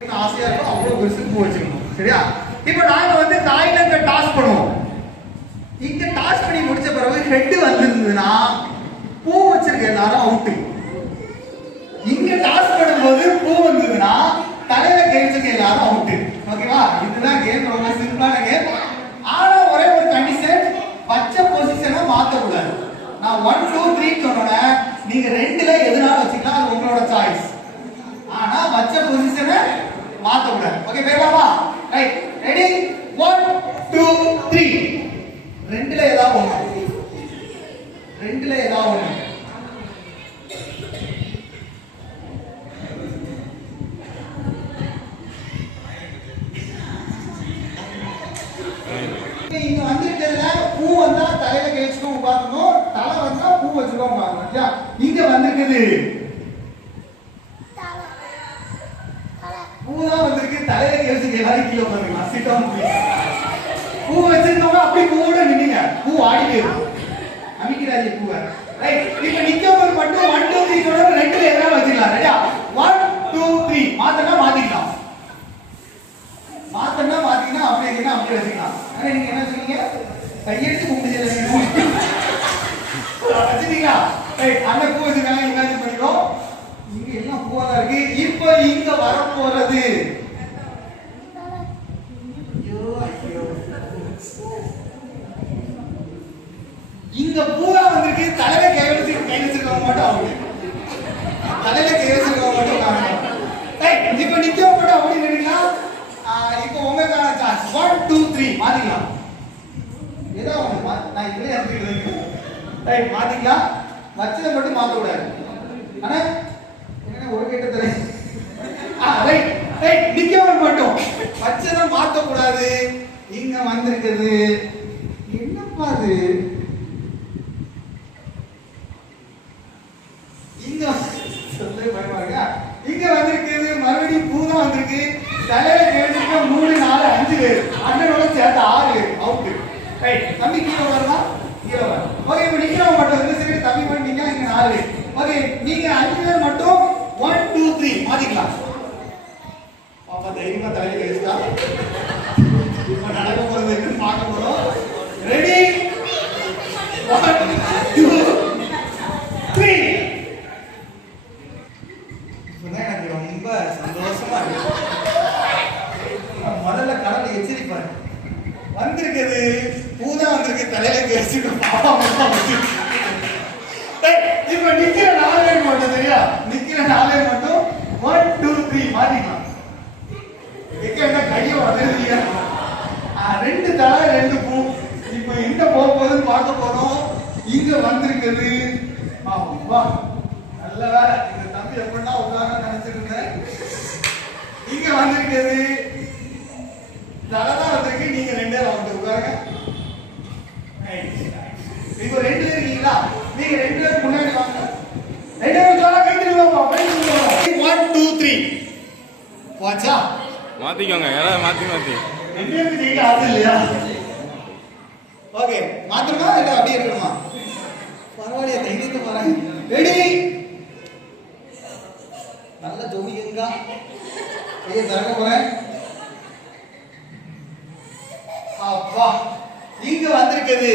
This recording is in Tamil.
ஆசையா இருக்கும் அவ்வளவு பெருசு பூ வச்சிருக்கணும் சரியா? இப்போ நாங்க வந்து தாயில டாஸ் பண்ணுவோம். இங்க டாஸ் பண்ணி முடிச்ச பிறகு ஹெட் வந்திருந்ததுன்னா பூ வச்சிருக்க எல்லாரும் அவுட்டு இங்க டாஸ் பண்ணும்போது பூ வந்ததுன்னா தலையில கேஞ்சிருக்க எல்லாரும் அவுட்டு ஓகேவா இதுதான் கேம் ரொம்ப சிம்பிளான கேம் ஆனா ஒரே ஒரு கண்டிஷன் வச்ச பொசிஷனை மாத்த கூடாது நான் ஒன் டூ த்ரீ சொன்னோட நீங்க ரெண்டுல எதுனாலும் வச்சுக்கலாம் அது உங்களோட சாய்ஸ் ஆனா வச்ச பொசிஷனை மாத்த கூடாது ஓகே போயிடலாமா right ready one two three ரெண்டுல ஏதாவது ஒண்ணு. ரெண்டுல ஏதாவது ஒண்ணு. இங்க வந்திருக்கிறதுல பூ வந்தா தலையில கேச்சுக்கும் உட்காரணும். தலை வந்தா பூ வச்சுக்கோங்க உட்காரணும். இங்க வந்திருக்குது. பூ வந்திருக்கு தலையில கேச்சுக்கு எல்லாரும் கீழே உட்காந்துக்கலாம் சிட் பூ வச்சிருந்தவங்க அப்படியே பூவோட நின்னீங்க. பூ ஆடி போயிடும். அமைக்கிறாரு பூவை. ரைட் இப்ப நிக்கவங்க மட்டும் ஒன் டூ த்ரீ சொல்ற ரெண்டுல எதாவது வச்சுக்கலாம் ரெடியா ஒன் டூ த்ரீ மாத்தனா மாத்திக்கலாம். மாத்தனா மாத்தீங்கன்னா அப்படியே இருக்குன்னா அப்படியே வச்சுக்கலாம். ஆனா நீங்க என்ன சொன்னீங்க கையெழுத்து கும்பிட்டு வச்சுட்டீங்களா? ரைட் அந்த பூ வச்சிருக்காங்க இமேஜின் பண்ணிக்கோ இங்க எல்லாம் பூவா தான் இருக்கு இப்போ இங்க வர போறது ஐயோ, இங்க பூரா வந்திருக்கு தலையில கை வச்சு கை வச்சிருக்கவங்க மட்டும் அவங்க. தலையில கை வச்சிருக்கவங்க மட்டும் காரணம் ரைட் நிக்க மட்டும் அப்படி நினைக்கலாம் இப்ப உங்களுக்கான சான்ஸ் ஒன் டூ த்ரீ மாத்திக்கலாம். ஏதோ நான் இதுல எடுத்துக்கிட்டு ரைட் மாத்திக்கலாம். வச்சதை மட்டும் மாத்த கூடாது ஆனா என்ன ஒரு கேட்ட தலை ரைட் நிக்கவே நிக்கவன் மட்டும். வச்சதை மாத்த கூடாது இங்க வந்திருக்குது. என்னப்பா அது? இங்க சொல்ல பயமா இருக்கா? இங்க வந்திருக்குது. மறுபடியும் பூ தான் வந்திருக்கு. தலையில கேட்டிருக்க மூணு நாலு அஞ்சு பேர். அண்ணனோட சேர்த்து ஆறு பேர். அவுட்டு ரைட் தம்பி கீழே வரலாம் கீழே வர. ஓகே இப்போ நிக்கிறவங்க மட்டும். இந்த சைடு தம்பி பண்ணிட்டீங்க இங்க நாலு பேர். ஓகே நீங்க அஞ்சு பேர் மட்டும் ஒன் டூ த்ரீ மாத்திக்கலாம். பாப்பா தைரியமா தலையில வச்சுட்டா இப்ப நடக்க போறது இருக்குன்னு பார்க்க போறோம். ரெடி இப்பதான் எனக்கு ரொம்ப சந்தோஷமா இருக்கு. முதல்ல கடலை எச்சரிப்பாரு வந்திருக்கிறது பூதான் வந்திருக்கு தலையில பேசி பாப்பா மட்டும் வச்சிருக்கு. ஏய், இப்ப நிக்கிற நாலு பேர் மட்டும் சரியா நிக்கிற நாலு பேர் மட்டும் ஒன் டூ த்ரீ மாத்திக்கலாம் எங்க என்ன கையை ரெண்டு தலை ரெண்டு பூ. இப்ப எங்க போக போகுதுன்னு பார்க்க போறோம். இங்க வந்திருக்குது. வா. நல்ல வேலை. இந்த தம்பி எப்படின்னா உட்கார நினைச்சிருந்தேன் இங்க வந்திருக்குது. தலை தான் வந்திருக்கு. நீங்க ரெண்டே வந்து உட்காருங்க. Right. இப்போ ரெண்டு பேர் இருக்கீங்களா? நீங்க ரெண்டு பேரும் முன்னாடி வாங்க. ரெண்டு பேரும் தலை கை திரும்ப ஒன் டூ த்ரீ வாட்சா மாத்திக்கோங்க யாராவது மாத்தி மாத்தி. ரெண்டு ஜெயிக்க ஆசை இல்லையா? ஓகே மாத்திரமா இல்ல அப்படியே இருக்கணுமா? பரவாயில்லையா தைரியத்தை பாருங்க. ரெடி நல்ல ஜோதிகங்கா கையை திறக்க போறேன். அப்பா இங்க வந்திருக்குது